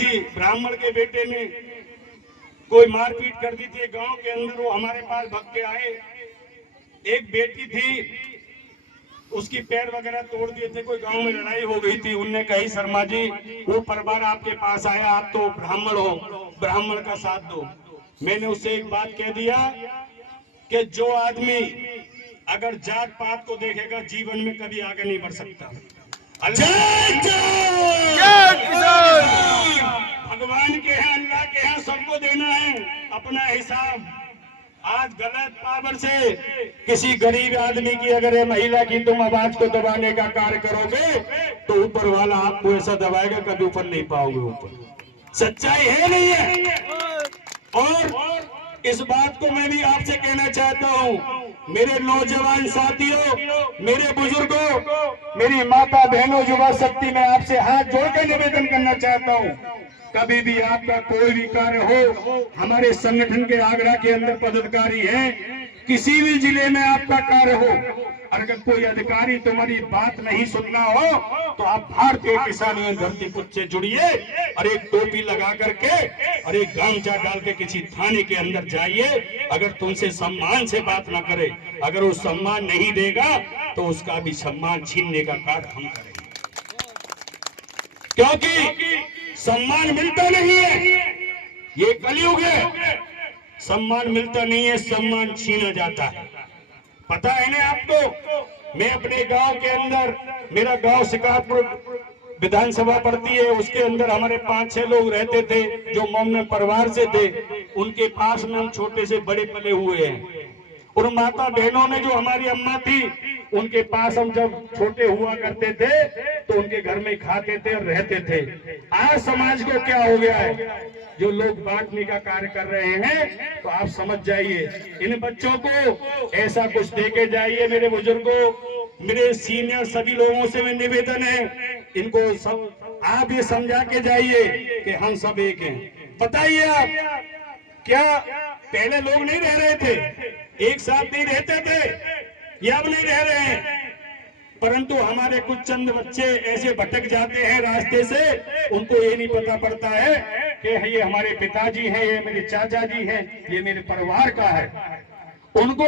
किसी ब्राह्मण के बेटे ने कोई मारपीट कर दी थी गांव के अंदर, वो हमारे पास भग के आए। एक बेटी थी, उसकी पैर वगैरह तोड़ दिए थे, कोई गांव में लड़ाई हो गई थी। उनने कही शर्मा जी वो परिवार आपके पास आया, आप तो ब्राह्मण हो, ब्राह्मण का साथ दो। मैंने उससे एक बात कह दिया कि जो आदमी अगर जात पात को देखेगा जीवन में कभी आगे नहीं बढ़ सकता। भगवान के हैं, अल्लाह के हैं, सबको देना है अपना हिसाब। आज गलत पावर से किसी गरीब आदमी की अगर ये महिला की तुम आवाज को दबाने का कार्य करोगे तो ऊपर वाला आपको ऐसा दबाएगा कभी ऊपर नहीं पाओगे ऊपर। सच्चाई है नहीं है? और इस बात को मैं भी आपसे कहना चाहता हूँ, मेरे नौजवान साथियों, मेरे बुजुर्गों, मेरी माता बहनों, युवा शक्ति, में आपसे हाथ जोड़कर निवेदन करना चाहता हूँ, कभी भी आपका कोई भी कार्य हो, हमारे संगठन के आगरा के अंदर पदाधिकारी हैं, किसी भी जिले में आपका कार्य हो, अगर कोई अधिकारी तुम्हारी बात नहीं सुनना हो तो आप भारतीय किसान यूनियन धरतीपुर से जुड़िए और एक टोपी लगा करके और एक गामछा डाल के किसी थाने के अंदर जाइए। अगर तुमसे सम्मान से बात ना करे, अगर वो सम्मान नहीं देगा तो उसका भी सम्मान छीनने का कार्य हम करेंगे, क्योंकि सम्मान मिलता नहीं है। ये कलयुग है, सम्मान मिलता नहीं है, सम्मान छीना जाता है। पता है ना आपको, मैं अपने गांव के अंदर, मेरा गांव शिकारपुर विधानसभा पड़ती है, उसके अंदर हमारे 5-6 लोग रहते थे जो मोमन परिवार से थे। उनके पास में हम छोटे से बड़े पले हुए हैं। और माता बहनों ने, जो हमारी अम्मा थी, उनके पास हम जब छोटे हुआ करते थे तो उनके घर में खाते थे और रहते थे। आज समाज को क्या हो गया है, जो लोग बांटने का कार्य कर रहे हैं, तो आप समझ जाइए। इन बच्चों को ऐसा कुछ देके जाइए। मेरे बुजुर्गों, मेरे सीनियर सभी लोगों से मैं निवेदन है, इनको सब आप ये समझा के जाइए कि हम सब एक हैं। बताइए आप, क्या पहले लोग नहीं रह रहे थे, एक साथ नहीं रहते थे, ये अब नहीं रह रहे हैं, परंतु हमारे कुछ चंद बच्चे ऐसे भटक जाते हैं रास्ते से, उनको ये नहीं पता पड़ता है कि ये हमारे पिताजी हैं, ये मेरे चाचा जी हैं, ये मेरे परिवार का है। उनको